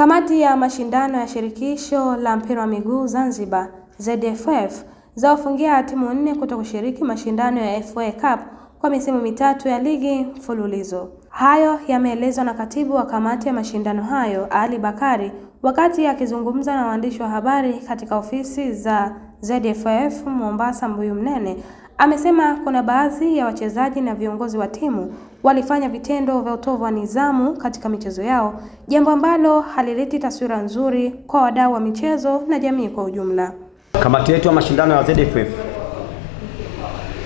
Kamati ya mashindano ya shirikisho la mpira wa miguu Zanzibar ZFF zawafungia timu 4 kutokushiriki mashindano ya FA Cup kwa misimu mitatu ya ligi mfululizo. Hayo yameelezwa na katibu wa kamati ya mashindano hayo Ali Bakari wakati akizungumza na waandishi wa habari katika ofisi za ZFF Mombasa Mbuyu Mnene. Amesema kuna baadhi ya wachezaji na viongozi wa timu walifanya vitendo vya utovu wa nidhamu katika michezo yao, jambo ambalo halileti taswira nzuri kwa wadau wa michezo na jamii kwa ujumla. Kamati yetu ya mashindano ya ZFF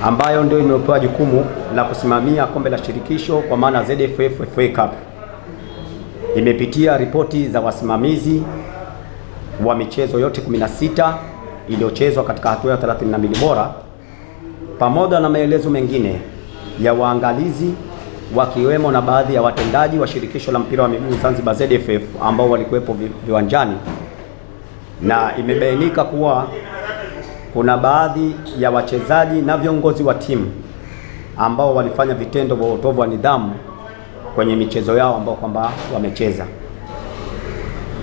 ambayo ndio imepewa jukumu la kusimamia kombe la shirikisho kwa maana ZFF FA Cup imepitia ripoti za wasimamizi wa michezo yote 16 iliyochezwa katika hatua ya 32 bora pamoja na maelezo mengine ya waangalizi wakiwemo na baadhi ya watendaji wa shirikisho la mpira wa miguu Zanzibar ZFF ambao walikuwepo viwanjani, na imebainika kuwa kuna baadhi ya wachezaji na viongozi wa timu ambao walifanya vitendo vya utovu wa nidhamu kwenye michezo yao ambao kwamba wamecheza.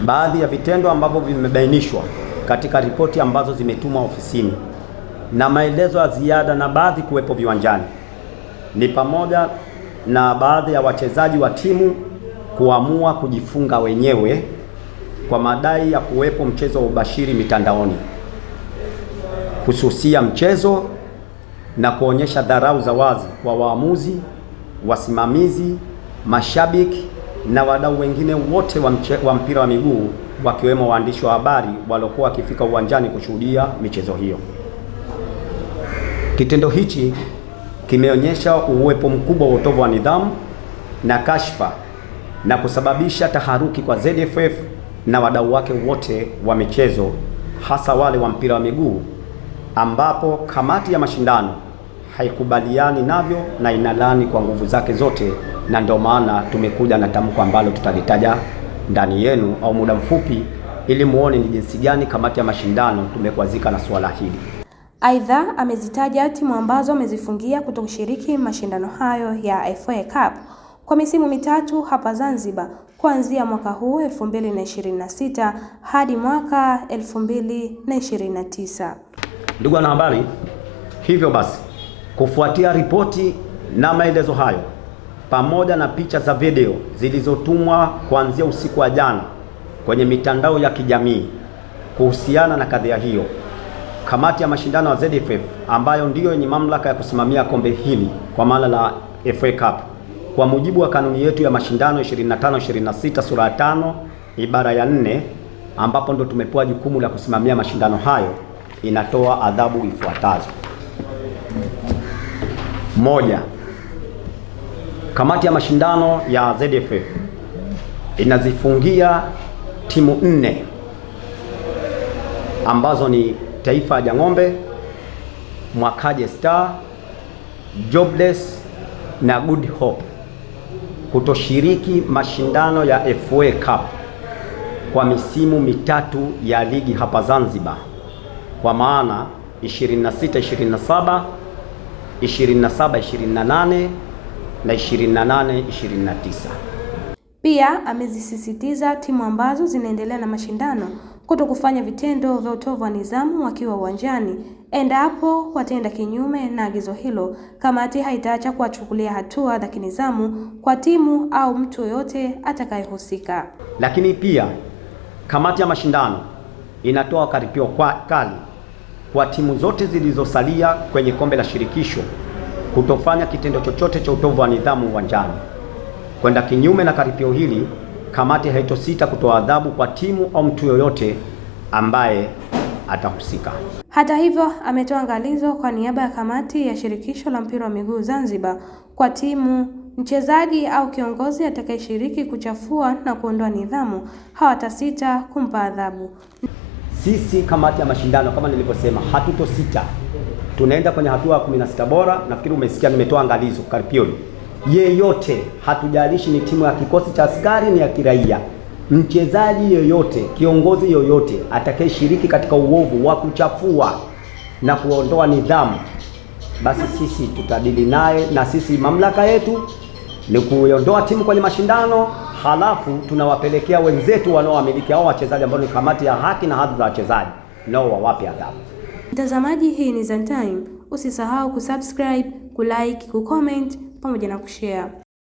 Baadhi ya vitendo ambavyo vimebainishwa katika ripoti ambazo zimetumwa ofisini na maelezo ya ziada na baadhi kuwepo viwanjani ni pamoja na baadhi ya wachezaji wa timu kuamua kujifunga wenyewe kwa madai ya kuwepo mchezo wa ubashiri mitandaoni, kususia mchezo na kuonyesha dharau za wazi kwa waamuzi, wasimamizi, mashabiki na wadau wengine wote wa mpira wa miguu wakiwemo waandishi wa habari waliokuwa wakifika uwanjani kushuhudia michezo hiyo. Kitendo hichi kimeonyesha uwepo mkubwa wa utovu wa nidhamu na kashfa na kusababisha taharuki kwa ZFF na wadau wake wote wa michezo, hasa wale wa mpira wa miguu, ambapo kamati ya mashindano haikubaliani navyo na inalani kwa nguvu zake zote, na ndio maana tumekuja na tamko ambalo tutalitaja ndani yenu au muda mfupi ili muone ni jinsi gani kamati ya mashindano tumekwazika na suala hili. Aidha, amezitaja timu ambazo amezifungia kutokushiriki mashindano hayo ya FA Cup kwa misimu mitatu hapa Zanzibar kuanzia mwaka huu 2026 hadi mwaka 2029. Ndugu wanahabari, hivyo basi kufuatia ripoti na maelezo hayo pamoja na picha za video zilizotumwa kuanzia usiku wa jana kwenye mitandao ya kijamii kuhusiana na kadhia hiyo, kamati ya mashindano ya ZFF ambayo ndiyo yenye mamlaka ya kusimamia kombe hili kwa maana la FA Cup kwa mujibu wa kanuni yetu ya mashindano 25-26 sura ya 5 ibara ya 4, ambapo ndo tumepewa jukumu la kusimamia mashindano hayo, inatoa adhabu ifuatazo. 1. Kamati ya mashindano ya ZFF inazifungia timu 4 ambazo ni Taifa ya Jang'ombe, Mwakaje Star, Jobless na Good Hope kutoshiriki mashindano ya FA Cup kwa misimu mitatu ya ligi hapa Zanzibar, kwa maana 26-27, 27-28 na 28-29. Pia amezisisitiza timu ambazo zinaendelea na mashindano kutokufanya vitendo vya utovu wa nidhamu wakiwa uwanjani. Endapo wataenda kinyume na agizo hilo, kamati haitaacha kuwachukulia hatua za kinidhamu kwa timu au mtu yoyote atakayehusika. Lakini pia kamati ya mashindano inatoa karipio kali kwa timu zote zilizosalia kwenye kombe la shirikisho kutofanya kitendo chochote cha utovu wa nidhamu uwanjani. Kwenda kinyume na karipio hili, kamati haitosita kutoa adhabu kwa timu au mtu yoyote ambaye atahusika. Hata hivyo, ametoa angalizo kwa niaba ya kamati ya shirikisho la mpira wa miguu Zanzibar kwa timu, mchezaji au kiongozi atakayeshiriki kuchafua na kuondoa nidhamu hawatasita kumpa adhabu. Sisi kamati ya mashindano kama nilivyosema, hatutosita. Tunaenda kwenye hatua ya 16 bora. Nafikiri umesikia nimetoa angalizo karipio. Yeyote, hatujalishi ni timu ya kikosi cha askari ni ya kiraia, mchezaji yoyote, kiongozi yoyote atakayeshiriki katika uovu wa kuchafua na kuondoa nidhamu, basi sisi tutadili naye, na sisi mamlaka yetu ni kuiondoa timu kwenye mashindano halafu tunawapelekea wenzetu wanaoamiliki hao wachezaji ambao ni kamati ya haki na hadhi za wachezaji, nao wawape adhabu. Mtazamaji, hii ni Zantime. Usisahau kusubscribe, kulike, kucomment pamoja na kushare.